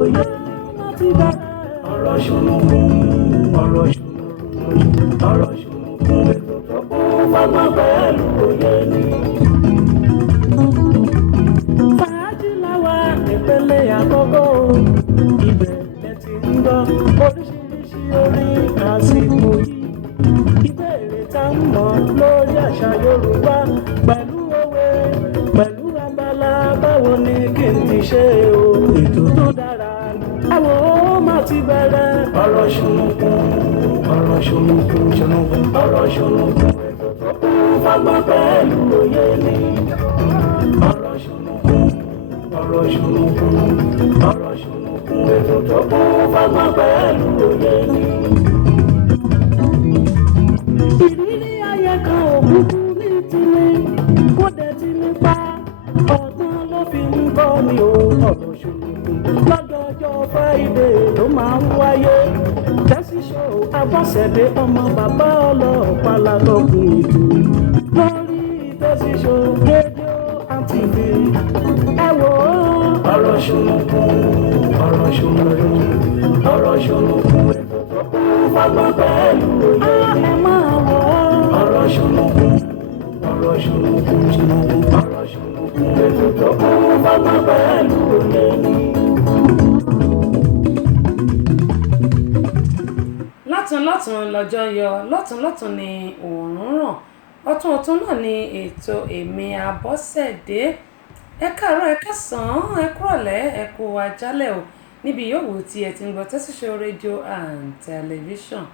òye láti bẹ̀rẹ̀. Ọ̀rọ̀ ṣùnùkùn, ọ̀rọ̀ ṣùnùkùn, ọ̀rọ̀ ṣùnùkùn, ètò tó kún fọ́gbọ́n pẹ̀lú òye ni. Fàájì láwa ìpele àkọ́kọ́, ibẹ̀ lẹ ti ń gbọ́ oríṣiríṣi orin àsìkò yìí. Ìbéèrè tá ń mọ̀ lórí àṣà Yorùbá pẹ̀lú òwe, pẹ̀lú abala báwo ni kí n ti ṣe o. Ètò tó dára àwọn ó má ti bẹ̀rẹ̀. Ọ̀rọ̀ ṣùnùkùn, ọ̀rọ̀ ṣùnùkùn, ṣùnùkùn, ọ̀rọ̀ ṣùnùkùn, ètò tó kún fọ́gbọ́n pẹ̀lú òye ni. Ọ̀rọ̀ ṣùnùkùn, ọ̀rọ̀ ṣùnùkùn, ọ̀rọ̀ ṣùnùkùn, ètò tó kún fọ́gbọ́n pẹ̀lú òye ni. Ìrírí ayé kan òkùnkùn ní tìlí, kó dẹ̀ ti nípa ọgbọ́n ló fi ń kọ́ ni o. Ọ̀rọ̀ ṣùnùkùn lọ́jọ́jọ́ Friday ló máa ń wáyé. Tẹ́sí ṣó Abọ́sẹ̀dé ọmọ bàbá ọlọ́pàá lálọ́kùn ètò lórí Tẹ́sí ṣó rédíò and TV. Ẹ wò ó. Ọ̀rọ̀ ṣùnùkùn, ọ̀rọ̀ ṣùnùkùn, ọ̀rọ̀ ṣùnùkùn, ètò tó kún fọ́gbọ́n pẹ̀lú òye ni. Ẹ máa wò ó. Ọ̀rọ̀ ṣùnùkùn, ọ̀rọ̀ ṣùnùkùn, ṣùnùkùn, ọ̀rọ̀ ṣùnùkùn, ètò tó kún fọ́gbọ́n pẹ̀lú òye ni. Lọ́tùn lọ́jọ́ yọ, lọ́tùn ni òòrùn ràn, ọ̀tún náà ni ètò Èmi Abọ́sẹ̀dé. Ẹ káàárọ̀, ẹ káàsán, ẹ kúrọ̀lẹ́, ẹ kú àjálẹ́ o níbi yòówù tí ẹ ti ń gbọ́ Tẹ́sí Ṣó rédíò and tẹlifíṣàn.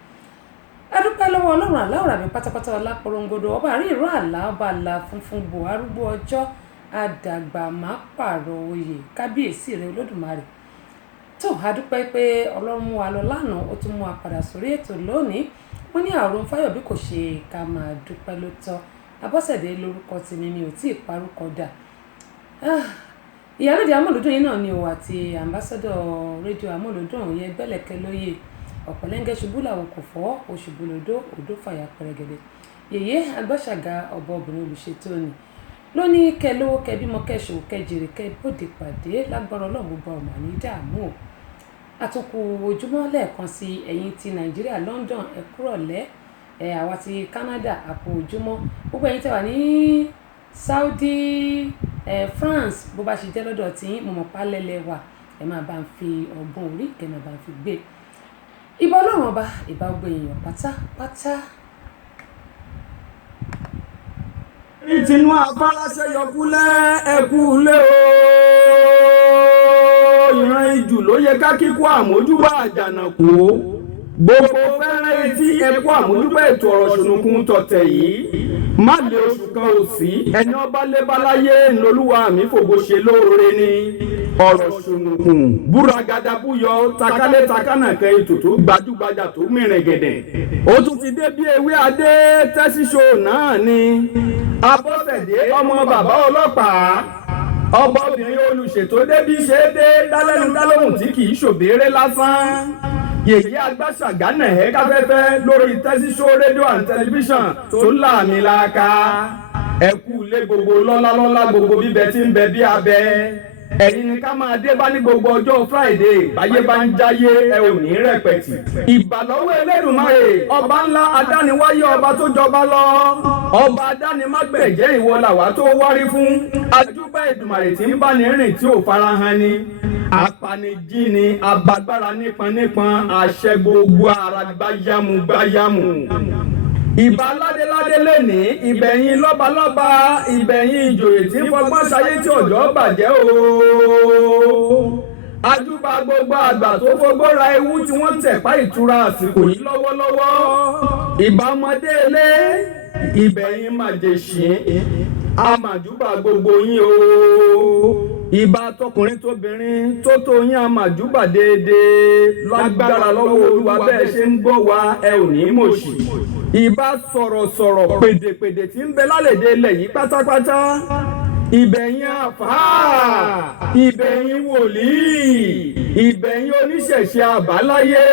A dúpẹ́ lọ́wọ́ Ọlọ́run aláwòrán mi pátápátá ọláporongodo, ọba àrí ìró àlá, ọba àlà funfun bò arúgbó ọjọ́, àdàgbà má pààrọ̀ oyè, kábíyèsí rẹ Olódùmarè. Tó a dúpẹ́ pé Ọlọ́run mú wa lọ lánàá, ó tún mú wa padà sórí ètò lónìí. Wọ́n ní àrùn fáyọ̀ bí kò ṣe ká máa dúpẹ́ ló tọ́. Abọ́sẹ̀dé lórúkọ tèmi, mi ò tí ì parúkọ dà. Ìyálóde Amúlùdùn yìí náà ni o, àti ambassador rédíò Amúlùdùn yẹn gbẹ́lẹ̀kẹ́ lóye. Ọ̀pọ̀lẹ́ngẹ́ ṣubú làwọn kò fọ́, òṣùbù lòdó, òdó fàyà pẹ̀rẹ̀gẹ̀dẹ̀. Yèyé Agbáṣàga ọ̀bọ obìnrin olùṣètò ni. Lónìí kẹlówó kẹbímọ kẹṣòwò kẹjèrè kẹbọdè pàdé lágbára Ọlọ́run gbogbo ọmọ ní dààmú o. Àtúnkù ojúmọ́ lẹ́ẹ̀kan sí ẹ̀yin ti Nàìjíríà, London ẹ kúrọ̀lẹ́, àwa ti Canada àpò ojúmọ́, gbogbo ẹ̀yin tẹ́ wà ní Saudi, France, bó bá ṣe jẹ́ lọ́dọ̀ tí mo mọ̀ pálẹ́lẹ̀ wà, ẹ máa bá ń fi ọgbọ́n orí kẹ́ máa bá ń fi gbé. Ìbà Ọlọ́run ọba, ìbà gbogbo èèyàn pátápátá. Ìtinú afárásẹ yọkúlẹ̀ ẹkú lé o. Ìran ìjù ló yẹ ká kíkó àmójúbà àjànàkú o. Gbogbo fẹ́rẹ́ etí ẹkú àmójúbà ètò ọ̀rọ̀ ṣùnùkùn tọ̀tẹ̀ yìí. Má lè oṣù kan ò sí, ẹni ọba lébáláyé ńlọlúwa mi fògo ṣe lóore ni. Ọ̀rọ̀ ṣùnùkùn búragàdà búyọ takálẹ̀ takánàkẹ́ ètò tó gbajúgbajà tó mìíràn gẹ̀dẹ̀. Ó tún ti dé bí ewé adé Tẹ́sí Ṣó náà ni. Abọ́sẹ̀dé ọmọ bàbá ọlọ́pàá, ọba obìnrin olùṣètò débí ṣe é dé dálẹ́nu dálóhùn tí kì í ṣòbéèrè lásán. Yèyé Agbáṣàga nẹ̀ẹ́ káfẹ́fẹ́ lórí Tẹ́sí Ṣó rédíò and tẹlifíṣàn tó láàmìlàaka. Ẹ kú ilé gbogbo lọ́lá gbogbo bíbẹ tí ń bẹ bí abẹ. Ẹ̀yin ni ká máa dé bá ní gbogbo ọjọ́ Friday, báyé bá ń jáyé ẹ ò ní rẹpẹtì. Ìbàlọ́wọ́ Elédùmarè, ọba ńlá adániwáyé ọba tó jọba lọ. Ọba adánimágbẹ̀jẹ́ ìwọ làwa tó wárí fún. Adúpẹ́ Èdùmàrè tí ń bá ní rìn tí ò farahàn ni. Apanijí ni, abagbára nípọn àṣẹ gbogbo ara gbáyàmù. Ìbà ládéládé lẹ́ni, ìbẹ̀yìn lọ́balọ́ba, ìbẹ̀yìn ìjòyè tí ń fọgbọ́n ṣayé tí òjò bàjẹ́ o. Ajúbà gbogbo àgbà tó fọgbọ́n ra ewu tí wọ́n tẹ̀pá ìtura àsìkò yìí lọ́wọ́lọ́wọ́. Ìbà ọmọdé ilé, ìbẹ̀yìn màjèṣín, àmàjúbà gbogbo yín o. Ìbà tọkùnrin tóbìnrin tó tó yín àmàjúbà déédéé lágbára lọ́wọ́ Olúwa bẹ́ẹ̀ ṣe ń gbọ́ wa ẹ ò ní mòṣì. Ìbà sọ̀rọ̀sọ̀rọ̀ pèdèpèdè tí ń bẹ lálẹ́dẹ̀ ilẹ̀ yìí pátápátá. Ìbẹ̀yìn àfáà, ìbẹ̀yìn wòlíì, ìbẹ̀yìn oníṣẹ̀ṣe àbáláyé.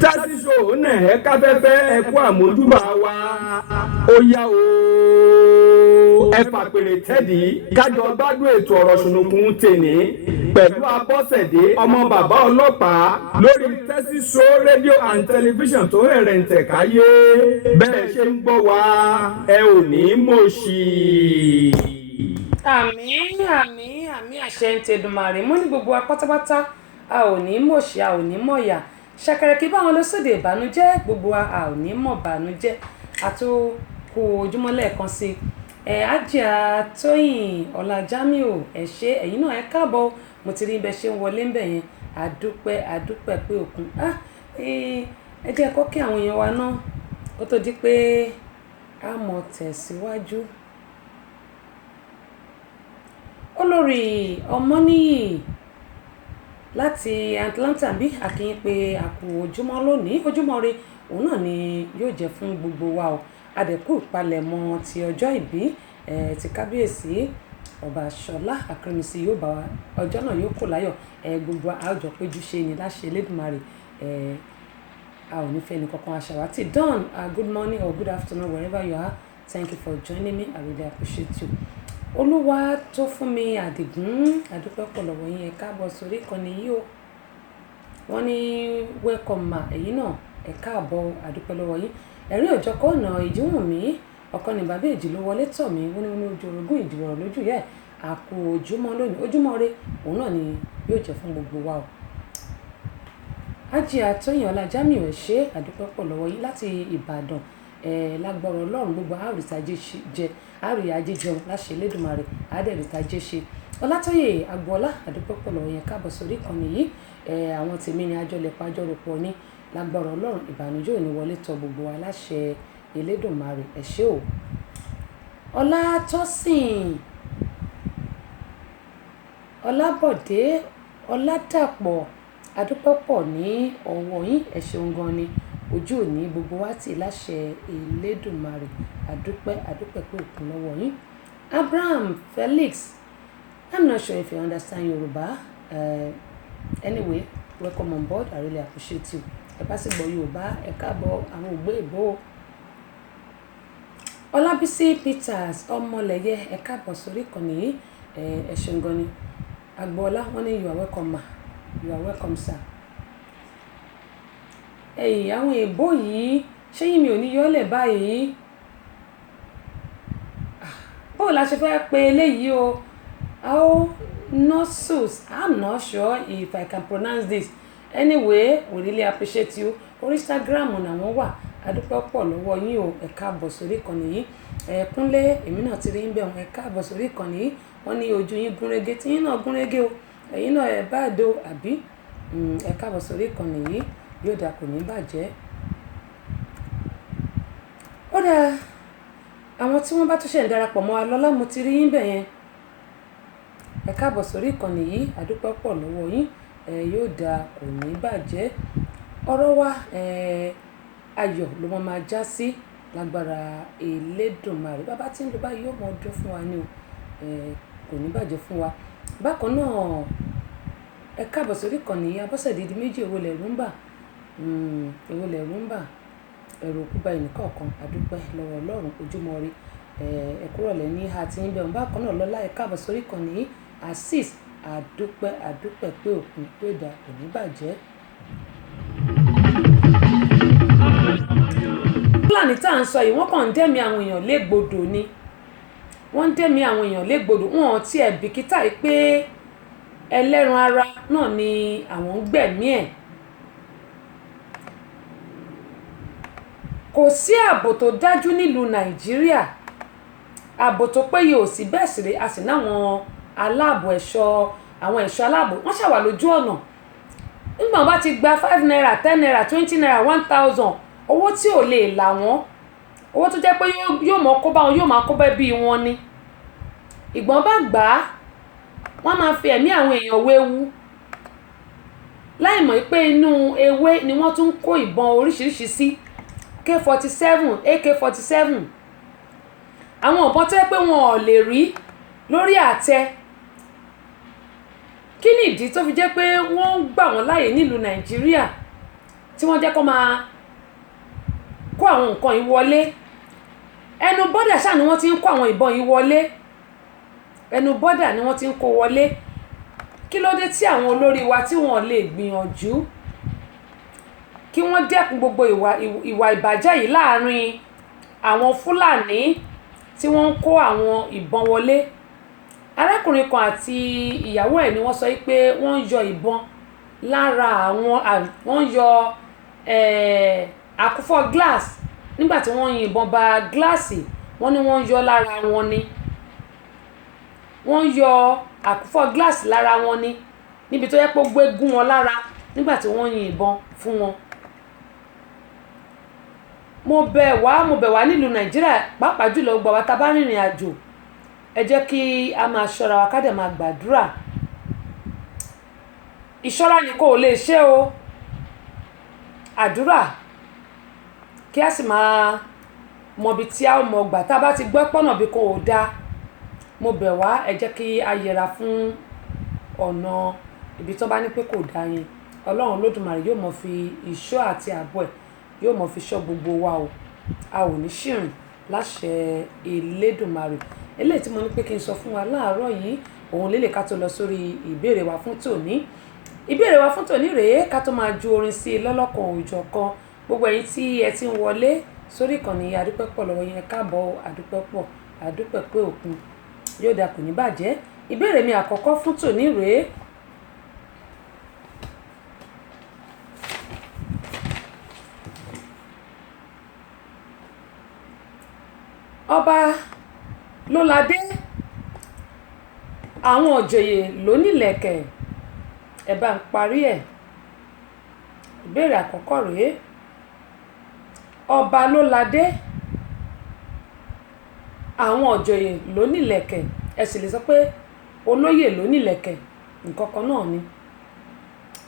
Tẹ́sí Ṣó nẹ̀ẹ́ káfẹ́fẹ́ ẹkú àmójúbà wa. Ó yá o. Ẹ fàpèrè tẹ́dí kájọ gbádùn ètò ọ̀rọ̀ ṣùnùkùn tèní. pẹ̀lú Abọ́sẹ̀dé ọmọ bàbá ọlọ́pàá lórí Tẹ́sí Show rédíò and tẹlifíṣàn tó rẹ̀ ń tẹ̀ káyé bẹ́ẹ̀ ṣe ń gbọ́ wa ẹ ò ní mọ̀ọ́ṣì. àmín àmín àmín àṣẹ ń tẹ̀dùmàrè mú ní gbogbo apátápátá a ò ní mọ̀ọ́ṣì a ò ní mọ̀ọ́yà ṣàkàrẹ̀ kí báwọn lọ sóde ìbànújẹ́ gbogbo a ò ní mọ̀ ìbànújẹ́ àtúnkù ojúmọ́ lẹ́ẹ̀kan sí Àjíà Tóyìn Ọlájámíù ẹ ṣé ẹ̀yin náà ẹ káàbọ̀ mo ti rí bẹ́ẹ̀ ṣe ń wọlé ńbẹ̀ yẹn àdúpẹ́ pé òkun ẹ jẹ́ kó kí àwọn èèyàn wa náà kó tó di pé a mọ̀ tẹ̀síwájú. Olórí Ọmọníyì láti Atlanta bí akínyìn pé àkú ojúmọ́ lónìí ojúmọ́ ire òun náà ni yóò jẹ́ fún gbogbo wa o adẹ̀kú ìpalẹ̀mọ́ ti ọjọ́ ìbí ti kábíyèsí ọba Ṣọlá Àkànmísí yóò bá wa ọjọ́ náà yóò kò láyọ̀ gbogbo àjọ péjú ṣe ni láṣẹ Elédùmarè a ò ní fẹ́ ní kankan aṣàwátì Don good morning or good afternoon wherever you are thank you for joining me I really appreciate you. Olúwa tó fún mi Àdìgún àdúpẹ́ pọ̀ lọ́wọ́ yín ẹ káàbọ̀ sórí ìkànnì yìí o wọ́n ní welcome ma ẹ̀yin náà ẹ káàbọ̀ àdúpẹ́ lọ́wọ́ yín ẹ̀rí òjọ́ kọ́ ọ̀nà ìjíwọ̀n mi ọ̀kan ní bàbá èjì ló wọlé tọ̀ mí wọ́n ní ojú orogún ìdìbò lójú yẹ àkú ojúmọ́ lónìí ojúmọ́ ire òun náà ni yóò jẹ́ fún gbogbo wa o. Àjíà Tóyìn Ọlájámíù ẹ ṣé àdúpẹ́ pọ̀ lọ́wọ́ yín láti Ìbàdàn lágbọ́rọ̀ Ọlọ́run gbogbo àrìtàjẹ́ jẹ àríyájẹ́ jẹun láṣẹ Elédùmarè àdẹ̀rìtàjẹ́ ṣe Ọlátóyè Agboola àdúpẹ́ pọ̀ lọ́wọ́ yẹn káàbọ̀ sórí ìkànnì yìí àwọn tèmi ni àjọlẹ̀pọ̀ àjọròpọ̀ ní lágbọ́rọ̀ Ọlọ́run ìbànújẹ́ ò ní wọlé tọ̀ gbogbo wa láṣẹ Elédùmarè ẹ ṣé o. Ọlátọ́sìn Ọlábọ̀dé Ọládàpọ̀ àdúpẹ́ pọ̀ ní ọwọ́ yín ẹ ṣeun gan ni ojú òní gbogbo wa ti láṣẹ Elédùmarè àdúpẹ́ pé òkun lọ́wọ́ yín. Abraham Felix I'm not sure if you understand Yoruba anyway welcome on board I really appreciate you ẹ bá sì gbọ́ Yorùbá ẹ káàbọ̀ àwọn ògbé ìbò. Ọlábísí Peters Ọmọlẹ́yẹ ẹ káàbọ̀ sórí ìkànnì yìí ẹ ṣeun gan ni Agboola wọ́n ní you are welcome ma you are welcome sir. Àwọn èèbó yìí ṣé yìí mi ò ní yọ́lẹ̀ báyìí báwo la ṣe fẹ́ pe eléyìí o how nosus I'm not sure if I can pronounce this anyway we really appreciate you orí Instagram làwọn wà adúpẹ́ pọ̀ lọ́wọ́ yín o ẹ káàbọ̀ sórí ìkànnì yìí Kúnlé èmi náà ti rí ń bẹ̀ wọ́n ẹ káàbọ̀ sórí ìkànnì yìí wọ́n ní ojú yín gúnrégé tí yín náà gúnrégé o ẹ̀yin náà ẹ bá do àbí ẹ káàbọ̀ sórí ìkànnì yìí yóò dà kò ní bàjẹ́. Ó dáa àwọn tí wọ́n bá tún ṣe ń darapọ̀ mọ́ wa lọ́lá mo ti rí yín bẹ̀ yẹn ẹ káàbọ̀ sórí ìkànnì yìí àdúpẹ́ pọ̀ lọ́wọ́ yín yóò dà kò ní bàjẹ́ ọ̀rọ̀ wa ayọ̀ ló máa já sí lágbára Elédùmarè bàbá tí ń lọ báyìí yóò mọ ọdún fún wa ní o kò ní bàjẹ́ fún wa. Bákan náà ẹ káàbọ̀ sórí ìkànnì yìí Abọ́sẹ̀dé di méjì èwo lẹ̀rú ń bà ẹ̀rù òkú bá ẹnìkọ̀ọ̀kan àdúpẹ́ lọ́wọ́ Ọlọ́run ojúmọ́ ire ẹ̀kúrọ̀lẹ́ ní àti ń bẹ̀rù bákan náà lọ́lá ẹ káàbọ̀ sórí ìkànnì yìí Azeez àdúpẹ́ pé òkun tó dà kò ní bàjẹ́. Fúlàní tá à ń sọ yìí wọ́n kàn ń dẹ́mi àwọn èèyàn légbodò ni wọ́n ń dẹ́mi àwọn èèyàn légbodò wọn ò tiẹ̀ bìkítà yìí pé ẹlẹ́ran ara náà ni àwọn ń gbẹ̀mí ẹ̀. Kò sí ààbò tó dájú nílùú Nàìjíríà ààbò tó péye ò sí bẹ́ẹ̀ sì rè a sì náwọn aláàbò àwọn ẹ̀ṣọ́ aláàbò wọ́n ṣàwà lójú ọ̀nà nígbà wọ́n bá ti gba 5 naira 10 naira 20 naira 1000 owó tí ò lè là wọ́n owó tó jẹ́ pé yóò mọ kó bá wọn yóò máa kó bẹ́ bí wọn ni ìgbọ́n bá gbà á wọ́n máa fi ẹ̀mí àwọn èèyàn wéwu láì mọ̀ pé inú ewé ni wọ́n tún kó ìbọn oríṣiríṣi sí K47 AK47 àwọn ìbọn tó yẹ pé wọn ò lè rí lórí àtẹ kí ni ìdí tó fi jẹ́ pé wọ́n ń gbà wọ́n láàyè nílùú Nàìjíríà tí wọ́n jẹ́ kó máa kó àwọn nǹkan yìí wọlé ẹnu bọ́dà ṣáà ni wọ́n ti ń kó àwọn ìbọn yìí wọlé ẹnu bọ́dà ni wọ́n ti ń kó wọlé kí ló dé tí àwọn olórí wa tí wọ́n lè gbìyànjú kí wọ́n dẹ́kun gbogbo ìwà ìbàjẹ́ yìí láàrin àwọn Fúlàní tí wọ́n ń kó àwọn ìbọn wọlé. Arákùnrin kan àti ìyàwó ẹ̀ ni wọ́n sọ pé wọ́n ń yọ ìbọn lára àwọn, wọ́n ń yọ àkúfọ̀ glass nígbà tí wọ́n yin ìbọn ba gíláàsì, wọ́n ní wọ́n ń yọ lára wọn ni, wọ́n ń yọ àkúfọ̀ gíláàsì lára wọn ni níbi tó yẹ pé ó gbé gún wọn lára nígbà tí wọ́n yin ìbọn fún wọn. mo bẹ̀ wá nílùú Nàìjíríà pàápàá jùlọ gbà wá tá bá rìnrìn àjò, ẹ jẹ́ kí a máa ṣọ́ra wa ká dẹ̀ máa gbàdúrà. Ìṣọ́ra ni kò lè ṣe o, àdúrà kí a sì máa mọbi tí a ó mọ gbà tá a bá ti gbọ́ pọ́nà bí kò dáa. Mo bẹ̀ wá, ẹ jẹ́ kí a yẹra fún ọ̀nà ibi tó bá ní pé kò dáa yẹn. Ọlọ́run Olódùmarè yóò mọ̀ fi ìṣọ́ àti ààbò ẹ̀ yóò mọ̀ fi ṣọ́ gbogbo wa o. A ò ní ṣìrìn láṣẹ Elédùmarè. Eléyìí tí mo ní pé kí n sọ fún wa láàárọ̀ yìí, òun lélẹ̀ ká tó lọ sórí ìbéèrè wa fún tòní. Ìbéèrè wa fún tòní rèé, ká tó máa ju orin sí i lọ́lọ́kan òjọ̀kan. Gbogbo ẹ̀yin tí ẹ ti ń wọlé sórí ìkànnì àdúpẹ́ pọ̀ lọ́wọ́ yẹn, káàbọ̀, àdúpẹ́ pọ̀, àdúpẹ́ pé òkun yóò dà kò ní bàjẹ́. Ìbéèrè mi àkọ́kọ́ fún tòní rèé. Ọba lóládé, àwọn òjòyè ló nílẹ̀kẹ̀, ẹ bá ń parí ẹ̀. Ìbéèrè àkọ́kọ́ rèé. Ọba lóládé, àwọn òjòyè ló nílẹ̀kẹ̀, ẹ sì lè sọ pé olóyè ló nílẹ̀kẹ̀, nǹkan kan náà ni,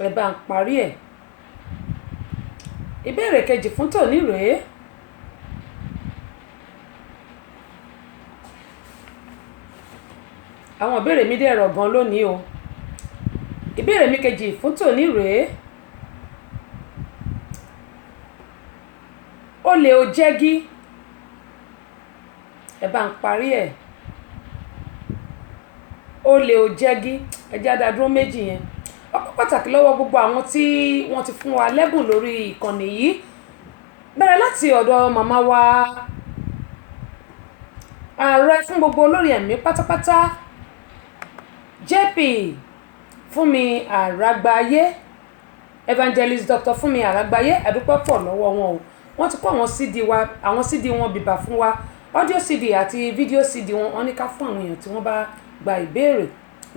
ẹ bá ń parí ẹ̀. Ìbéèrè kejì fún tòní rèé. Àwọn ìbéèrè mi dẹ̀ rọ̀ gan lónìí o. Ìbéèrè mi kejì fún tòní rèé. Olè ò jẹ́gi, ẹ bá ń parí ẹ̀. Olè ò jẹ́gi, ẹ jẹ́ adádúró méjì yẹn. Ọpẹ́ pàtàkì lọ́wọ́ gbogbo àwọn tí wọ́n ti fún wa lẹ́bùn lórí ìkànnì yìí. Bẹ̀rẹ̀ láti ọ̀dọ̀ màmá wa ààrẹ fún gbogbo olórí ẹ̀mí pátápátá, JP Fúnmi Àràgbáyé, Evangelist Dr. Fúnmi Àràgbáyé, àdúpẹ́ pọ̀ lọ́wọ́ wọn o. Wọ́n ti kó àwọn CD wọn bìbà fún wa, audio CD àti video CD wọn, wọ́n ní ká fún àwọn èèyàn tí wọ́n bá gba ìbéèrè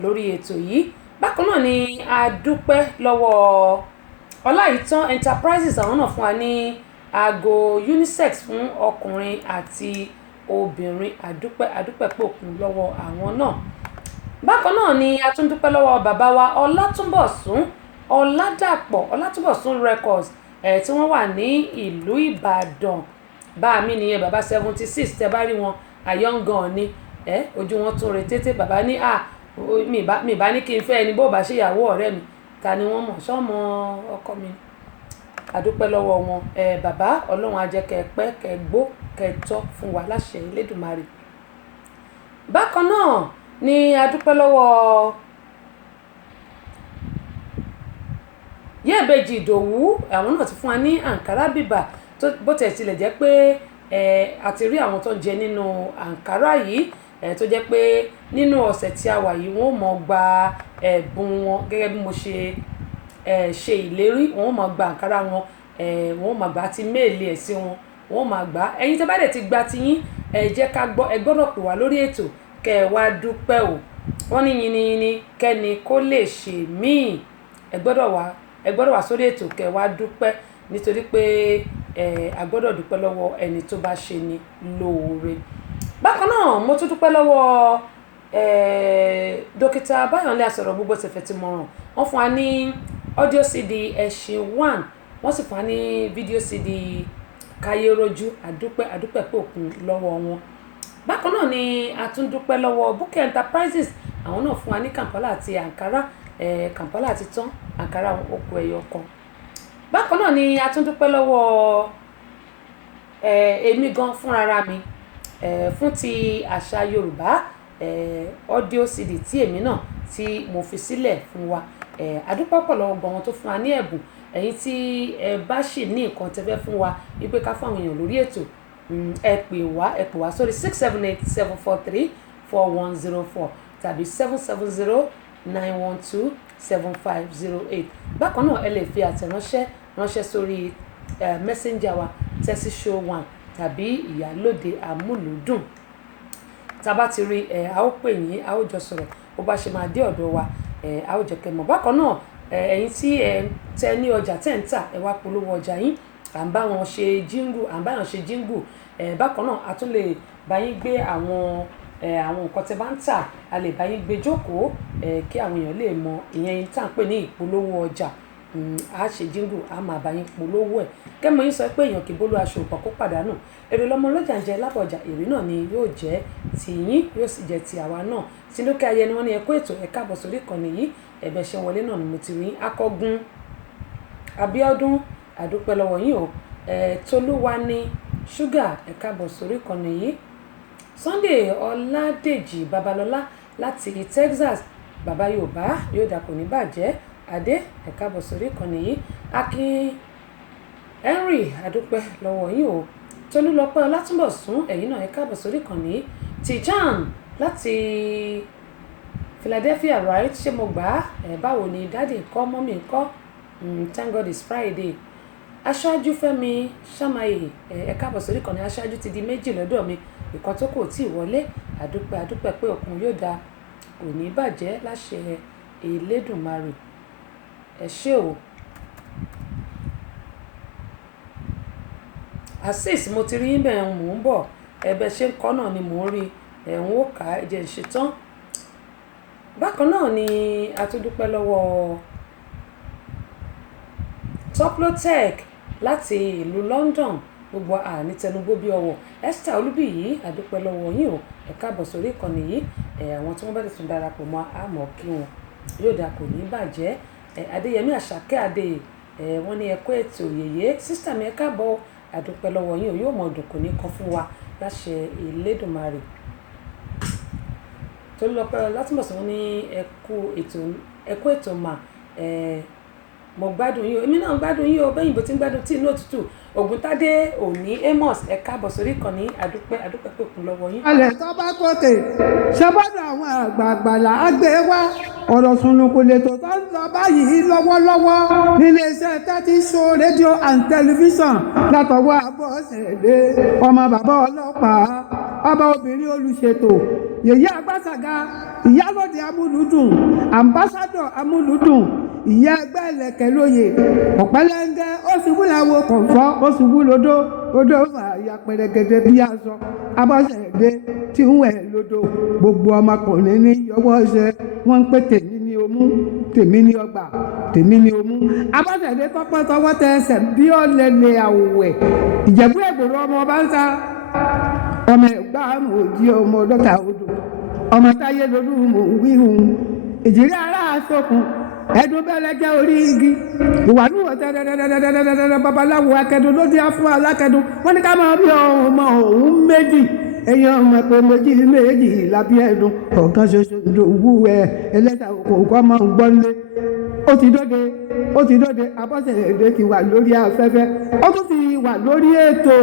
lórí ètò yìí. Bákan náà ni àdúpẹ́ lọ́wọ́ Ọláìtàn Enterprises, àwọn náà fún wa ní aago unisex fún ọkùnrin àti obìnrin, àdúpẹ́ pòkun lọ́wọ́ àwọn náà. Bákan náà ni a tún dúpẹ́ lọ́wọ́ bàbá wa Ọlátúnbọ̀sún Ọládàpọ̀, Ọlátúnbọ̀sún Records tí wọ́n wà ní ìlú Ìbàdàn. Bá mi nìyẹn, bàbá 76, tẹ bá rí wọn àyọ̀ǹgàn ni, ojú wọn tún re tètè. Bàbá ní mi bá ní kí n fẹ́ ẹni bó bá ṣe ìyàwó ọ̀rẹ́ mi, ta ni wọ́n mọ̀, sọ́mọ ọkọ mi. Àdúpẹ́ lọ́wọ́ wọn. Bàbá, Ọlọ́run á jẹ́ kẹ́ pẹ́, kẹ́ gbó, kẹ́ tọ́ fún wa láṣẹ Elédùmarè. Bákan náà ni àdúpẹ́ lọ́wọ́ Yẹ́bẹ́jì Ìdòwú, àwọn náà ti fún wa ní àǹkárá bíbà, bó tẹ̀ tilẹ̀ jẹ́ pé àti rí àwọn tó ń jẹ nínú àǹkárá yìí, tó jẹ́ pé nínú ọ̀sẹ̀ tí a wà yìí wọ́n mọ̀ gba ẹ̀bùn wọn gẹ́gẹ́ bí mo ṣe ìlérí. Wọ́n mọ̀ gba àǹkárá wọn, wọ́n mọ̀ gbà ti méèlì ẹ̀ sí wọn, wọ́n mọ̀ gbà. Ẹ̀yin tẹ́ bá dẹ̀ ti gba ti yín, ẹ jẹ́ ká gbọ́, ẹ gbọ́dọ̀ pè wá lórí ètò kẹ́ ẹ wá dúpẹ́ o. Wọ́n ní yìnyín kẹ́ni kó lè ṣe míì, ẹ gbọ́dọ̀ wá sórí ètò kẹ́ ẹ wá dúpẹ́, nítorí pé a gbọ́dọ̀ dúpẹ́ lọ́wọ́ ẹni tó bá ṣe ni lóore. Bákan náà mo tún dúpẹ́ lọ́wọ́ dókítà Báyọ̀lé Asọ̀rọ̀ Gbogbo Tẹ̀fẹ̀tìmọ̀ràn. Wọ́n fún wa ní audio CD ẹ̀ṣin 1, wọ́n sì fún wa ní video CD Káyérójú, àdúpẹ́ pòkun lọ́wọ́ wọn. Bákan náà ni a tún dúpẹ́ lọ́wọ́ Bukky Enterprises, àwọn náà fún wa ní Kampala àti àǹkárá, Kampala àti tán, àǹkárá oko ẹyọ kan. Bákan náà ni a tún dúpẹ́ lọ́wọ́ èmi gan fúnra mi, fún ti àṣà Yorùbá, audio CD tí èmi náà tí mo fi sílẹ̀ fún wa. Adúpẹ́ pọ̀ lọ́wọ́ gbogbo àwọn tó fún wa ní ẹ̀bùn. Ẹ̀yin tí ẹ bá ṣì ní nǹkan tẹ́ fẹ́ fún wa wípé ká fún àwọn èèyàn lórí ètò, ẹ pè wá sórí 678-743-4104 tàbí 770-912-7508. Bákan náà ẹ lè fi àtẹ̀ránṣẹ́ ránṣẹ́ sórí messenger wa Tessy Show 1 tàbí Ìyálóde Amúlùúdùn. Tá bá ti rí a ó pè yín, a ó jọ sọ̀rọ̀ bó bá ṣe máa dé ọ̀dọ̀ wa, a ó jẹ́ kẹ́ mọ̀. Bákan náà ẹ̀yin tí tẹ ní ọjà tẹ́ ń tà, ẹ wá polówó ọjà yín. À ń bá wọn ṣe jingle, bákan náà a tún lè bá yín gbé àwọn nǹkan tẹ́ bá ń tà, a lè bá yín gbé jókòó kí àwọn èèyàn lè mọ ìyẹn tá ń pè ní ìpolówó ọjà. A ṣe jingle, a máa bá yín polówó ẹ̀. Kẹ́mọ̀ yín sọ pé èèyàn kì í bólú aṣọ òpó kó pàdánù. Èrè lọ́mọ ọlọ́jà ń jẹ lábọ̀jà, èrè náà ni yóò jẹ́ ti yín, yóò sì jẹ́ ti àwa náà. Tinúkẹ́ Ayẹni wọ́n ní ẹ kú ètò, ẹ káàbọ̀ sórí ìkànnì yìí. Ẹ̀bẹ̀ ṣe wọlé náà ni mo ti rí. Akọgun Abíọ́dún, àdúpẹ́ lọ́wọ́ yín o. Tolúwani Sugar, ẹ káàbọ̀ sórí ìkànnì yìí. Sunday Ọládèjì Babalọ́lá láti Texas, bàbá Yorùbá yóò dà kò ní bàjẹ́. Adé, ẹ káàbọ̀ sórí ìkànnì yìí. Akin Henry, àdúpẹ́ lọ́wọ́ yín o. Tolúlọpẹ́ Ọlátúnbọ̀sún, ẹ̀yin náà ẹ káàbọ̀ sórí ìkànnì yìí. Tijan láti Philadelphia, right? Ṣé mo gbà á? Báwo ni dáàdì ńkọ́, mọ́mì ńkọ́? Thank God it's Friday. Aṣáájú Fẹ́mi Ṣàmáyé, ẹ káàbọ̀ sórí ìkànnì. Aṣáájú ti di méjì lọ́dọ̀ mi, ìkan tó kò tí ì wọlé. Àdúpẹ́ pé òkun yóò da, kò ní bàjẹ́ láṣẹ Elédùmarè. Ẹ ṣé o. Asis, mo ti rí yín bẹ́ẹ̀, mò ń bọ̀. Ẹ̀bẹ̀ ṣe ń kọ́ náà ni mò ń rí. Ń ó kà á, ẹ̀jẹ̀ ìṣetán. Bákan náà ni a tún dúpẹ́ lọ́wọ́ Toplotech láti ìlú London. Gbogbo àní tẹnugbó bí ọwọ́. Esther Olúbíyì, àdúpẹ́ lọ́wọ́ yín o. Ẹ káàbọ̀ sórí ìkànnì yìí. Àwọn tí wọ́n bá tún darapọ̀ mọ́ àmọ́ kí wọn yóò dà kò ní bàjẹ́. Adéyẹmí Àṣàkẹ́ Adé, wọ́n ní ẹ kú ètò yèyé. Sísítà mi ẹ káàbọ̀, àdúpẹ́ lọ́wọ́ yín o. Yóò mọ̀ ọdún kò ní kan fún wa láṣẹ Elédùmarè. Tolúlọpẹ́ Ọlátúnbọ̀sún ní ẹ kú ètò mà. Mo gbádùn yín o. Èmi náà gbádùn yín o. Bẹ́yìn bó ti ń gbádùn tí inú òtútù. Ògúntádé Òní Amos, ẹ káàbọ̀ sórí ìkànnì. Àdúpẹ́ pé òkun lọ́wọ́ yín. Alẹ̀ tó bá kókè, ṣẹ́bọ́dọ̀ àwọn àgbààgbà là á gbé wá. Ọ̀rọ̀ Ṣùnùkùn lètò tó ń lọ báyìí lọ́wọ́lọ́wọ́ nílé iṣẹ́ Tessy Show rédíò and tẹlifíṣàn látọwọ́ Abọ́sẹ̀dé, ọmọ bàbá ọlọ́pàá, ọba obìnrin olùṣètò, yèyé Agbáṣàga, Ìyálóde Amúlùúdùn, àmbásádọ̀ Amúlùúdùn, ìyá ẹgbẹ́ ìlẹ̀kẹ̀ lóye, ọ̀pẹ́lẹ́ngẹ́, ó ṣubú làwọn kọ̀ǹfọ́, ó ṣubú lódó, odò fàyà pẹ̀rẹ̀gẹ̀dẹ̀ bí aṣọ. Abọ́sẹ̀dé tí ń wẹ̀ lódò, gbogbo ọmọkùnrin ní yọwọ́ ṣe, wọ́n ń pè tèmi ní omú, tèmi ní ọgbà, tèmi ní omú. Abọ́sẹ̀dé tọ́pẹ́ tọwọ́ tẹ ẹsẹ̀ bí ọ̀lẹ́lẹ̀ àwẹ̀. Ìjẹ̀bú Ègbòrò ọmọ ọba ń sa, ọmọ Ẹ̀gbá Mòjí ọmọ ọdọ́ta odò, ọmọ Táyé lolú mò ń wí hun. Ìjìrí ara àsokùn ẹdun bẹ́lẹ̀ jẹ́ orí igi ìwàlúwọ̀ tẹ́tẹ́tẹ́tẹ́tẹ́tẹ́tẹ́ babaláwo akẹ́dùn ló dé fún alákẹ́dùn wọ́n ní ká máa bí ọmọ òun méjì èèyàn ọmọ pé méjì lábí ẹ̀dùn ọ̀kan ṣoṣo ìdòwú ẹlẹ́ta òkòkò máa ń gbọ́nlé. Ó ti dóde Abọ́sẹ̀dé ti wà lórí afẹ́fẹ́, ó tún ti wà lórí ètò.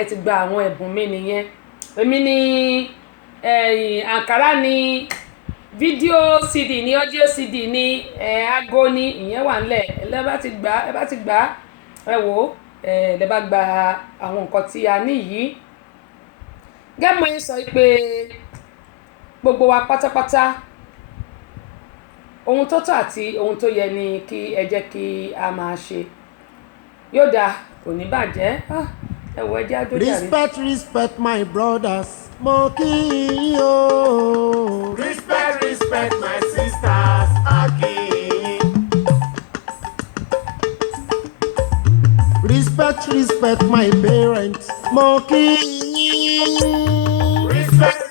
Ẹ ti gba àwọn ẹ̀bùn mi nìyẹn. Èmi ni àǹkárá ni, fídíò CD ni, audio CD ni, aago ni, ìyẹn wà nílẹ̀. Ẹ bá ti gbà ẹ wò ó, ẹ bá gba àwọn nǹkan tí a ní yìí. Gẹ́mọ̀ yín sọ pé gbogbo wa pátápátá ohun tó tọ́ àti ohun tó yẹ ni kí ẹ jẹ́ kí a máa ṣe. Yóò dáa kò ní bàjẹ́ ẹ wọ ẹjẹ́ àjọjà rẹ. Respect my brothers mo kí yín o. Respect my sisters a kí yín. Respect my parents mo kí yín. Respect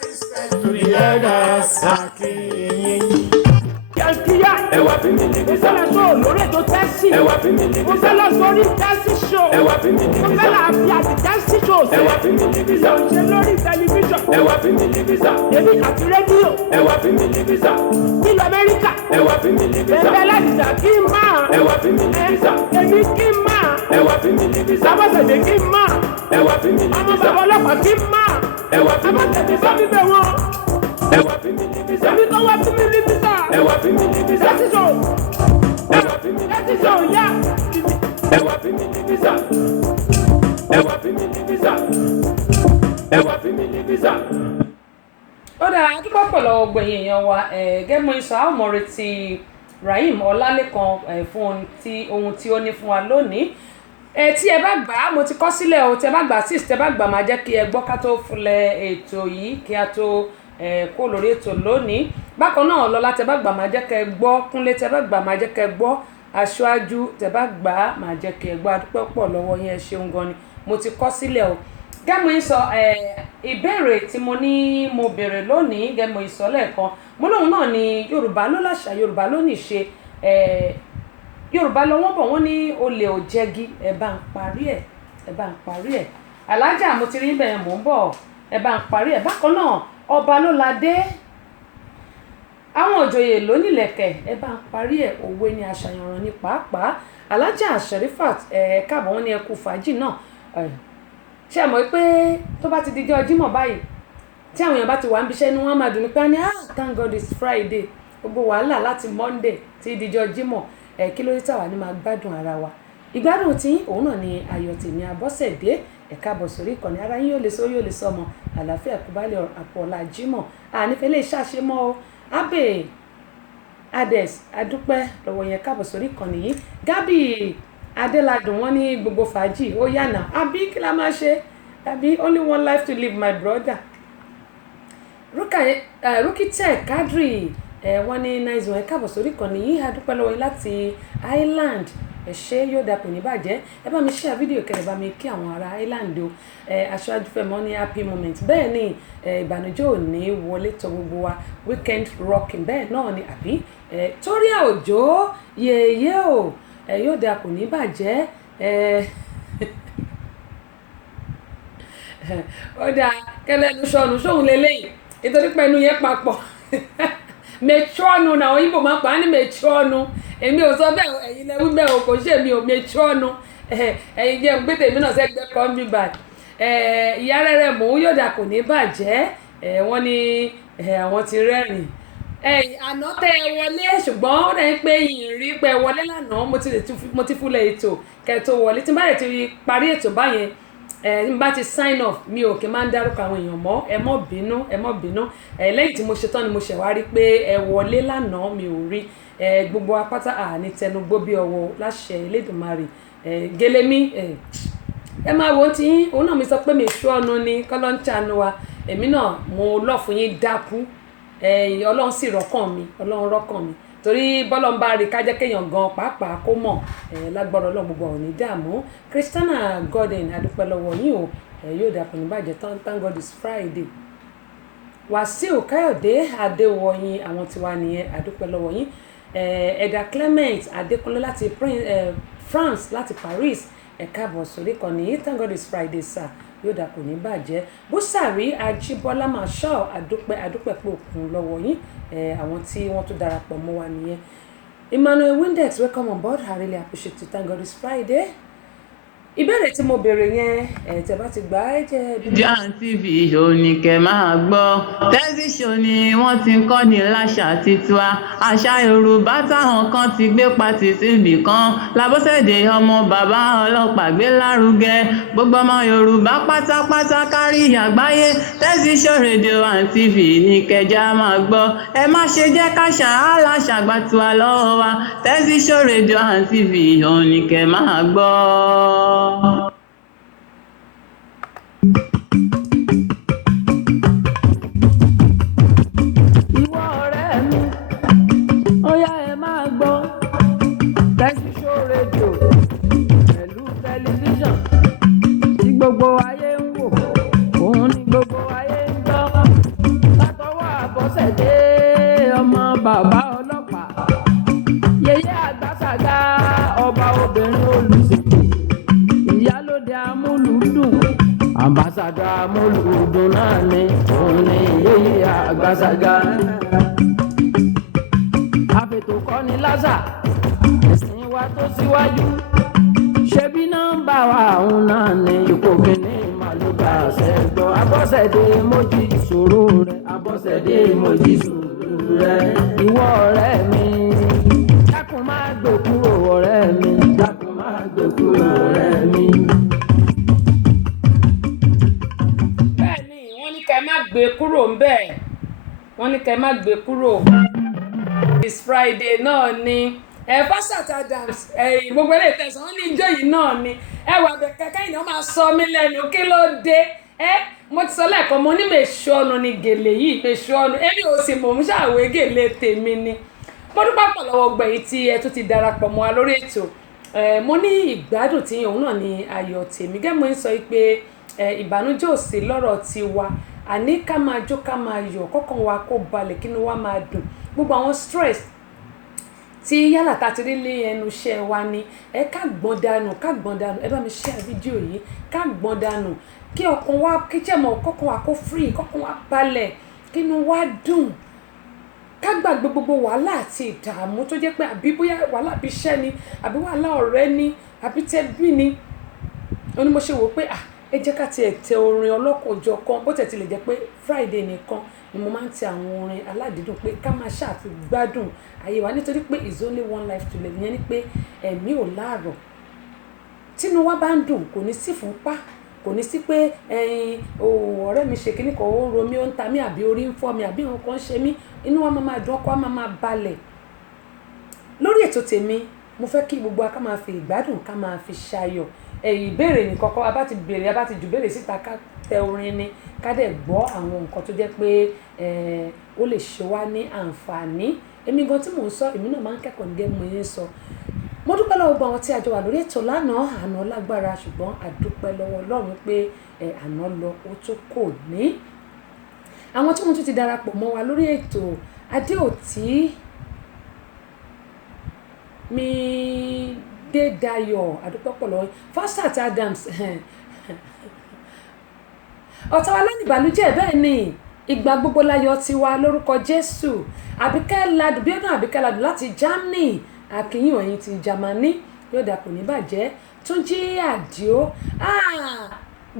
to the elders a kí yín. Kíá ẹwà fi mi níbi sọ. Mo fẹ́ lọ sọ lórí ètò tẹ́sí. Ẹwà fi mi níbi sọ. Mo fẹ́ lọ sórí tẹ́sí show. Ẹwà fi mi níbi sọ. Mo fẹ́ lọ àfi àti tẹ́sí show. Ẹwà fi mi níbi sọ. Mo ṣe lórí tẹlifíṣàn. Ẹwà fi mi níbi sọ. Èmi àti rédíò. Ẹwà fi mi níbi sọ. Nílùú Amẹ́ríkà. Ẹwà fi mi níbi sọ. Bẹ́ẹ̀ láti sà kí n máa. Ẹwà fi mi níbi sọ. Èmi kí n máa. Ẹwà fi mi níbi sọ. Abọ́sẹ̀dé kí n máa. Ẹwà fi mi níbi sọ. Ọmọ bàbá ọlọ́pàá kí n máa. Ẹwà fi mi níbi sọ. Abọ́sẹ̀dé bá mi bẹ̀ wọ́n. Ẹwà fi mi níbi sọ. Èmi kan wá fún mi níbi sọ. Ẹwà fi mi níbi sọ. Láti sọ. Ẹwà fi mi níbi sọ. Yá. Ẹwà fi mi níbi sọ. Ẹwà fi mi níbi sọ. Ẹwà fi mi níbi sọ. Ó dáa adúgbò pẹ̀lú ọgbẹ̀yìn èèyàn wa gẹ́gẹ́ ìsọ̀ àwọn ọmọ rẹ̀ ti Rahim Ọlálékan fún ohun tí ó ní fún wa lónìí tí ẹ bá gbà á mo ti kọ sílẹ̀ o tí ẹ bá gbà sí tẹ bá gbà máa jẹ́ kí ẹ gbọ́ ká tó fúnlẹ̀ ètò yìí kí a tó kó lórí ètò lónìí bákan náà lọ́la tẹ bá gbà máa jẹ́ kẹ́ gbọ́ Kúnlé tẹ bá gbà máa jẹ́ kẹ́ gbọ́ Aṣáájú tẹ bá gbà á máa jẹ́ kí ẹ gbọ́ adúpẹ́ pọ̀ lọ́wọ́ yẹn ṣeun gan ni mo ti kọ sílẹ̀ o gẹ́mú ìsọ ìbéèrè tí mo ní mo béèrè lónìí gẹ́mú ìsọ lẹ́ẹ̀kan mo lóhun náà ni Yorùbá ló láṣà Yorùbá ló níṣe Yorùbá lọ wọ́n bọ̀ wọ́n ní olè ò jẹ́gi ẹ bá ń parí ẹ̀ Alájà mo ti rí bẹ́ẹ̀ mò ń bọ̀ ẹ bá ń parí ẹ̀ bákan náà ọba ló ládé àwọn òjòyè ló nílẹ̀kẹ̀ ẹ bá ń parí ẹ̀ òwe ni àṣàyàn ní pàápàá Alájà Sherifat káàbọ̀ wọn ní ẹ kú fàájì náà ṣé ẹ mọ̀ pé tó bá ti dijọ́ Jímọ̀ báyìí tí àwọn èèyàn bá ti wà ń bíṣẹ́ ni wọ́n máa dùn ní pé ní thank God it's Friday gbogbo wàhálà láti Monday tí dijọ́ Jímọ̀ kí ló dé tàwa ní máa gbádùn ara wa ìgbádùn tí òun náà ni Ayọ̀ Tèmi Abọ́sẹ̀dé ẹ káàbọ̀ sórí ìkànnì ara yín yóò lè sọ yóò lè sọmọ àlàáfíà kúbálẹ̀ àpọ̀ọ̀lá Jímọ̀ ànífẹ́ lè ṣàṣemọ́ o Abe Ades adúpẹ́ lọ́wọ́ yẹn káàbọ̀ sórí ìkànnì yìí Gabi Adéládùn wọn ní gbogbo fàájì ó yànà àbí kí la máa ṣe àbí only one life to live my brother Rukitech Kadri wọ́n ní nice one káàbọ̀ sórí ìkànnì yìí adúpẹ́ lọ́wọ́ yín láti Ireland ṣé yóò dapò ní bàjẹ́ ẹ bá mi share fídíò kẹrẹ bá mi kí àwọn ará Ireland o Aṣáájú Fẹ́mi ní happy moment bẹ́ẹ̀ ni ìbànújẹ́ ò ní wọlé tọ̀ gbogbo wa weekend rocking bẹ́ẹ̀ náà ni àbí torí àòjò yèyé o yóò dapò ní bàjẹ́ ó dáa kẹlẹ́nu sọnù sóhun lélẹ́yìn nítorí pé ẹnu yẹn papọ̀ mẹtíọ́nù náà òyìnbó máa pa á ní mẹtíọ́nù èmi ò sọ bẹ́ẹ̀ ẹ̀yin lẹ́wí bẹ́ẹ̀ o kò ṣe mi ò mẹtíọ́nù ẹ̀yin jẹ́ gbé tèmi náà sẹ́gbẹ́ kan bí báyìí ìyá rẹ̀ mò ń yọ̀dà kò ní bàjẹ́ wọ́n ní àwọn ti rẹ́rìn àná tẹ ẹ wọlé ṣùgbọ́n ó dẹ̀ ń pé yìnyín rí pé ẹ wọlé lánàá mo ti fúnlẹ̀ ètò kẹ́ tó wọlé tí n bá rẹ̀ ti parí ètò báyẹn n bá ti sign off mi ò kí máa ń dárúkọ àwọn èèyàn mọ́ ẹ mọ́ bínú lẹ́yìn tí mo ṣe tán ni mo ṣẹ̀ wá rí pé ẹ wọlé lánàá mi ò rí gbogbo apáta àní tẹnugbó bí ọwọ́ láṣẹ Elédùmarè gẹlẹ́mí ẹ máa wo tí òun náà mi sọ pé mi ṣú ọ̀nù ni kọ́lọ́ ń ṣàánú wa èmi náà mo lọ́ fún yín dákú Ọlọ́run sì rọ́kàn mi torí bọ́lọ́n bá rí kájẹ́ kéèyàn gan pàápàá kó mọ̀ lágbára Ọlọ́run gbogbo àwọn onídààmú Christiana Gordon adúpẹ́ lọ́wọ́ yín o yóò dàpọ̀ ní bàjẹ́ thank God it's Friday Wàsíù Káyọ̀dé Adéwọ̀yìn àwọn tiwa nìyẹn adúpẹ́ lọ́wọ́ yín Ẹ̀dà Clement Adékúnlé láti France láti Paris ẹ káàbọ̀ sórí kan ní thank God it's Friday sir yóò dàpọ̀ ní bàjẹ́ Búsàrí Ajíbọ́lá Marshal adúpẹ́ pé òkun lọ́wọ́ yín àwọn tí wọ́n tún darapọ̀ mọ́ wa nìyẹn Emmanuel Windex welcome on board I really appreciate it thank God it's Friday ìbéèrè tí mo béèrè yẹn tẹ́ bá ti gbà á jẹ́ Jan TV òní kẹ́ máa gbọ́ tẹ́síṣò ni wọ́n ti ń kọ́ ní láṣà tiwa àṣà Yorùbá táwọn kan ti gbé pati síbì kan l'Abọ́sẹ̀dé ọmọ bàbá ọlọ́pàá gbé lárugẹ gbogbo ọmọ Yorùbá pátápátá kárí àgbáyé tẹ́síṣò rédíò and TV ní kẹjá máa gbọ́ ẹ má ṣe jẹ́ káṣà aláṣà gbà tiwa lọ́wọ́ wa tẹ́síṣò rédíò and TV òní kẹ́ máa gbọ́. àgbà mọ́lùdùn náà ni òun ni yéyé àgbàsàgà. àfètò kọ́ni lásà ẹ̀sìn wa tó síwájú ṣebí nọ́mbà wa òun náà ni ipò kìíní màlúùbà ṣẹ̀gbọ́n Abọ́sẹ̀dé Mojí ìṣòro rẹ̀ Abọ́sẹ̀dé Mojí ìṣòro rẹ̀ ìwọ ọ̀rẹ́ mi dákun má gbé kúrò ọ̀rẹ́ mi dákun má gbé kúrò ọ̀rẹ́ mi. bẹ́ẹ̀ni wọ́n ní kẹ́ má gbé kúrò ńbẹ̀ wọ́n ní kẹ́ má gbé kúrò. it's Friday náà ni Fashat Adams gbogbo eléyìí tẹ̀sán wọ́n ní ijó yìí náà ni wà bẹ̀ kẹ́kẹ́ ìnáwó máa sọ mí lẹ́nu kí ló dé mo ti sọ lẹ́ẹ̀kan mo ní mèṣù ọ̀nà ni gèlè yìí mèṣù ọ̀nà èmi ò sì mọ̀ mo ṣàwé gèlè tèmi ni mo dúpẹ́ pọ̀ lọ́wọ́ gbẹ̀yìn tí ẹ tún ti darapọ̀ mọ́ wa lórí ètò mo ní ìgbádùn tí òun náà ni ayọ̀ tèmi gẹ́gẹ́ mo ń sọ pé ìbànújẹ́ ò sí lọ́rọ̀ tiwa àní ká máa jó ká máa yọ̀ kọ́kàn wa kó balẹ̀ kínú wa máa dùn gbogbo àwọn stress tí yálà tá a ti rí lé ẹnu iṣẹ́ wa ni ká gbọ́n dànù ẹ bá mi share fídíò yìí ká gbọ́n dànù kí ọkàn wa kí jẹ́mọ̀ kọ́kàn wa kó free kọ́kàn wa balẹ̀ kínú wa dùn ká gbàgbé gbogbo wàhálà àti ìdààmú tó jẹ́ pé àbí bóyá wàhálà bí iṣẹ́ ni àbí wàhálà ọ̀rẹ́ ni àbí tẹ́bí ni ó ní mo ṣe wò pé ẹ jẹ́ ká tiẹ̀ tẹ orin ọlọ́kọ̀ọ́jọ̀kan bó tẹ̀ tilẹ̀ jẹ́ pé Friday nìkan ni mo máa ń tẹ àwọn orin aládìídùn pé ká máa ṣàfi gbádùn ayé wa nítorí pé it's only one life to live yẹn ni pé ẹ̀mí ò láàrọ̀ tínú wa bá ń dùn kò ní sí fúnpá kò ní sí pé ọ̀rẹ́ mi ṣe kíní kan ó ń ro mí ó ń ta mí àbí orí ń fọ́ mi àbí nǹkan ṣe mí inú wa máa dùn ọkọ̀ wa máa balẹ̀ lórí ètò tèmi mo fẹ́ kí gbogbo wa ká máa fi ìgbádùn ká máa fi ṣayọ̀ ìbéèrè nìkan kọ́ abá ti jù béèrè síta ká tẹ orin ni ká dẹ̀ gbọ́ àwọn nǹkan tó jẹ́ pé ó lè ṣe wá ní àǹfààní èmi gan tí mò ń sọ èmi náà máa ń kẹ́kọ̀ọ́ nígbẹ́ mo yẹn sọ mo dúpẹ́ lọ́wọ́ gbogbo àwọn tí a jọ wà lórí ètò lánàá àná lágbára ṣùgbọ́n a dúpẹ́ lọ́wọ́ Ọlọ́run pé àná lọ ó tó kò ní àwọn tí wọ́n tún ti darapọ̀ mọ́ wa lórí ètò Adéòtí mi Dédayọ̀ àdúpẹ́ pọ̀ lọ́wọ́ Fashat Adams ọ̀tá wa lẹ́nu ìbànújẹ́ bẹ́ẹ̀ ni ìgbà gbogbo láyọ̀ tiwa lórúkọ Jésù Àbíkẹ́ Ladùn Bíọ́dún Àbíkẹ́ Ladùn láti Germany akínyìn ọ̀yìn ti Germany yóò dà kò ní bàjẹ́ Túnjí Àdìó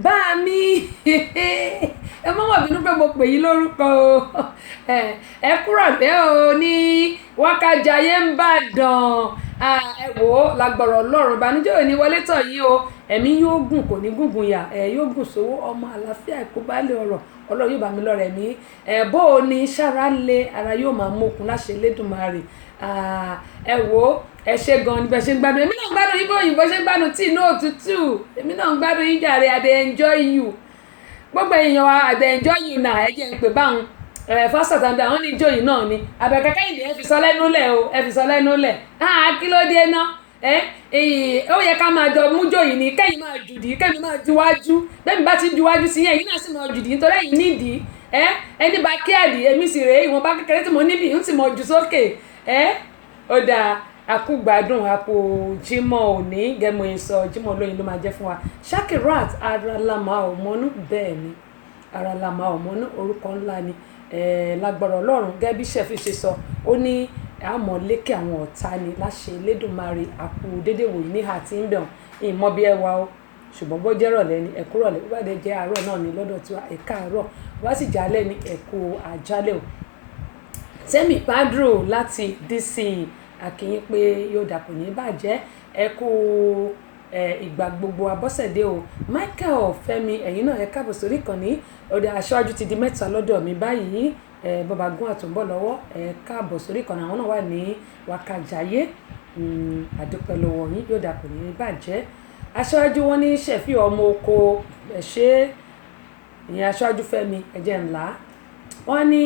bá mi ẹ mọ́ wọ̀ bínú pé mo pè yín lórúkọ o ẹ kúrò lé o ní Wákàjáyé ń bàdàn ẹ wò ó lágbọ̀rọ̀ Ọlọ́run ìbànújẹ́ òní wọlé tọ̀ yín o ẹ̀mí yóò gùn kò ní gùngùn yà yóò gùn sówó ọmọ àlàáfíà ìkóbálẹ̀ ọ̀rọ̀ Ọlọ́run yóò bá mi lọ́rẹ̀ mí bó o ní sára lé ara yóò máa mókun láṣẹ Elédùmarè ẹ wò ó ẹ ṣe gan ni bẹ ṣe ń gbádùn èmi náà ń gbádùn yín bó òyìnbó ṣe ń gbádùn tí inú òtútù èmi náà ń gbádùn yín jàre I dey enjoy you gbogbo èèyàn wa I dey enjoy you náà ẹ jẹ́ ń pè báwọn Fashat Adams àwọn níjó yìí náà ni Àbẹ̀kẹ́ Kẹ́hìndé ẹ fi sọ lẹ́nu lẹ̀ o ẹ fi sọ lẹ́nu lẹ̀ kí ló dé ná ó yẹ ká máa jọ mújó yìí ni kẹ́yìn máa jùdí kẹ́yìn máa juwájú bẹ́ẹ̀ mi bá ti juwájú sí yẹn yìí náà sì máa jùdí nítorí ẹ̀yìn nídìí ẹni bá kíàdì èmi sì rèé ìwọ̀nba kékeré tí mo níbi ń sì mọ̀ jù sókè ó dáa àkúgbádùn àpò Jímọ̀ òní gẹ́mọ̀ ìsọ Jímọ̀ olóyin ló máa jẹ́ fún wa Shakirat Aralama Ọmọnú bẹ́ẹ̀ ni Aralama Ọmọnú orúkọ ńlá ni lágbára Ọlọ́run gẹ́gẹ́ bí sẹ́fì ṣe sọ ó ní àmọ́ lékè àwọn ọ̀tá ni láṣẹ Elédùmarè àpò dédé wòye ní àti ń bẹ̀rùn ìmọ̀ bí ẹ wá o ṣùgbọ́n bó jẹ́ rọ̀lẹ́ ni ẹ̀kú rọ̀lẹ́ bó bá dé jẹ́ àárọ̀ náà ni lọ́dọ̀ tí ẹ̀ka àárọ̀ bó bá sì jálẹ̀ ní ẹ̀kú àjálẹ̀ o Tẹ́mi Padro láti DC àkíyín pé yóò dàpọ̀ ní bàjẹ́ ẹ̀kú ìgbà gbogbo Abọ́sẹ̀dé o Michael Fẹ́mi ẹ̀yin náà ẹ káàbọ̀ sórí ìkànnì ọ̀dọ̀ aṣáájú ti di 3 lọ́dọ̀ mi báyìí bàbá gún àtúnbọ̀ lọ́wọ́ ẹ káàbọ̀ sórí ìkànnì àwọn náà wà ní Wákàjáyé àdúpẹ́ lọ́wọ́ yín yóò dàpọ̀ ní bàjẹ́ aṣáájú wọn ní Ṣẹ̀fí ọmọ oko ẹ̀ṣẹ́ ìyẹn aṣáájú Fẹ́mi ẹ̀jẹ̀ ńlá wọ́n ní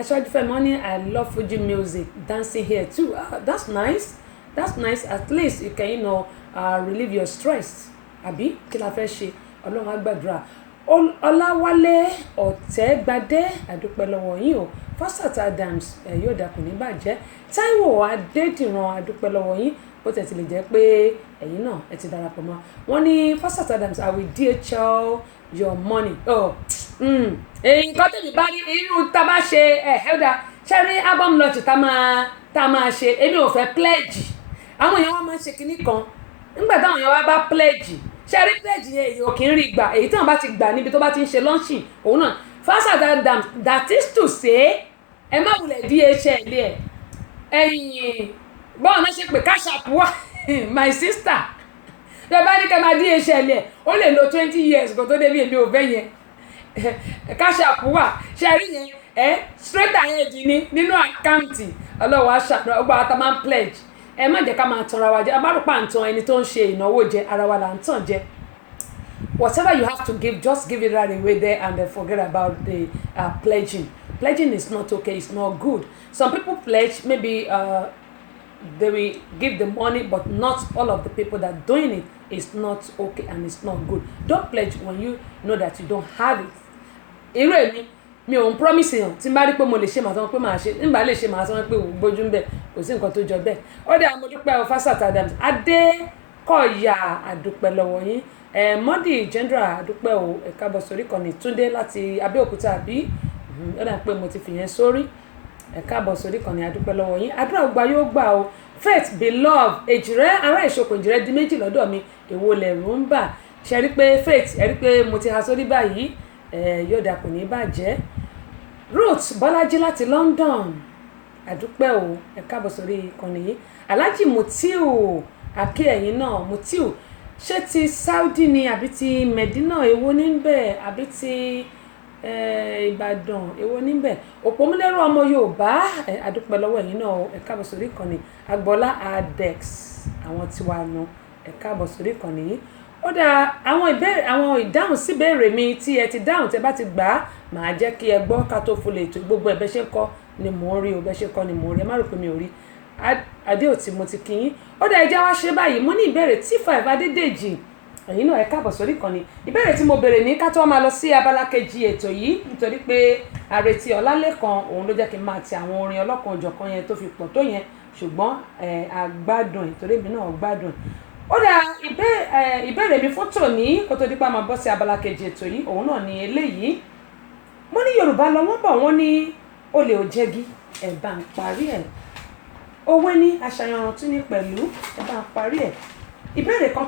aṣáájú Fẹ́mi wọ́n ní I love Fuji music dancing here too that's nice at least you can relieve your stress àbí kí la fẹ́ ṣe Ọlọ́run á gbàdúrà Ọláwálé Ọ̀tẹ́gbadé àdúpẹ́ lọ́wọ́ yín o Fashat Adams yóò dàkún ní bàjẹ́ Táíwò Adédìran àdúpẹ́ lọ́wọ́ yín bó tẹ̀ ti lè jẹ́ pé ẹ̀yin náà ẹ ti darapọ̀ mọ́ wọn ní Fashat Adams àwì DHL your money. Nǹkan tèmi bá rí irú tá a bá ṣe ẹ̀ẹ́dà ṣe rí album launch tá a máa ṣe èmi ò fẹ́ pledge àwọn èèyàn wọn máa ń ṣe kinní kan nígbà táwọn èèyàn wá bá pledge ṣe rí pledge yẹn èèyàn kì í rí gbà èyí tí wọn bá ti gbà níbi tó bá ti ń ṣe launching òun náà faster than that is to say ẹ má wulẹ̀ DHL ẹ̀ ẹ̀yìn bọ́ọ̀ náà ṣe pé cash app wà my sister bí ẹ bá ní kẹ́ máa DHL ẹ̀ ó lè lo 20 years kó tó débi èmi ò fẹ́ yẹn cash app wà ṣe rí yẹn straight ahead ni nínú àkáǹtì ọlọ́wọ́ aṣàdúrà ọgbà àtà máa ń pledge ẹ má jẹ́ ká máa tanra wa jẹ abárùpá ń tan ẹni tó ń ṣe ìnáwó jẹ ara wa là ń tàn jẹ whatever you have to give just give it right away there and then forget about the pledging. Pledging is not okay, it's not good. Some people pledge, maybe they will give the money, but not all of the people that are doing it is not okay and it's not good. Don't pledge when you know that you don't have it. Irú èmi mi ò ń promise yàn tí n bá rí pé mo lè ṣe màá sọ pé màá ṣe nígbà lè ṣe màá sọ pé gbójú ń bẹ kò sí nǹkan tó jọ bẹ́ẹ̀. Ó dé àmójúpẹ́ Fasat Adams Adékọ̀yà àdúpẹ́ lọ́wọ́ yín Mọ́dì General àdúpẹ́ o ẹ̀ka bọ̀ sórí kan ní Túndé láti Abẹ́òkúta àbí ó dà pé mo ti fìyẹn sórí ẹ̀ka bọ̀ sórí kan ní àdúpẹ́ lọ́wọ́ yín àdúrà gba yóò gbà o Faith Beloved èjìrẹ́ ará ìṣokò èjìrẹ́ di méjì lọ́dọ̀ mi èwo lẹ̀rù ń bà ṣe rí pé Faith ẹ rí pé mo ti ha sórí báyìí yóò dà kò ní bàjẹ́ Ruth Bọ́lájí láti London àdúpẹ́ o ẹ̀ka bọ̀ sórí ìkànnì yìí Alhaji Mutiu àkí ẹ̀yìn náà Mutiu ṣé ti Saudi ni àbí ti Medina èwo níbẹ̀ àbí ti Ìbàdàn èwo níbẹ̀ òpómúlérò ọmọ Yorùbá àdúpẹ́ lọ́wọ́ ẹ̀yìn náà ẹ̀ka bọ̀ sórí ìkànnì Agbọ́lá Adex àwọn tiwa nù ẹ̀ka bọ̀ sórí ìkànnì yìí ó dáa àwọn ìdáhùn sí ìbéèrè mi tí ẹ ti dáhùn tẹ bá ti gbà á màá jẹ́ kí ẹ gbọ́ ká tó fọlẹ̀ ètò gbogbo ẹ̀bẹ̀ ṣe kọ́ ni mò ń rí o bẹ́ ṣe kọ́ ni mò ń rí ẹ má rò pé mi ò rí Adéòtí mo ti kí yín ó dáa ẹjẹ́ wá ṣe báyìí mo ní ìbéèrè T5 Adédèjì ẹ̀yin náà ẹ káàbọ̀ sórí ìkànnì ìbéèrè tí mo béèrè ní ká tó máa lọ sí abala kejì ètò yìí nítorí pé àrètí Ọlálékan òun ló jẹ́ kí n máa ti àwọn orin ọlọ́kan òjọ̀kan yẹn tó fi pọ̀ tó yẹn ṣùgbọ́n àgbádùn ìtorí èmi náà gbádùn ó dáa ìbéèrè mi fún tòní kó tó dípá máa bọ́ sí abala kejì ètò yìí òun náà ni eléyìí mo ní Yorùbá lọ wọ́n bọ̀ wọ́n ní olè ò jẹ́gi ẹ̀ bá ń parí ẹ̀ òwe ní àṣàyàn ọ̀ràn tún ní pẹ̀lú ẹ̀ bá ń parí ẹ̀ ìbéèrè kan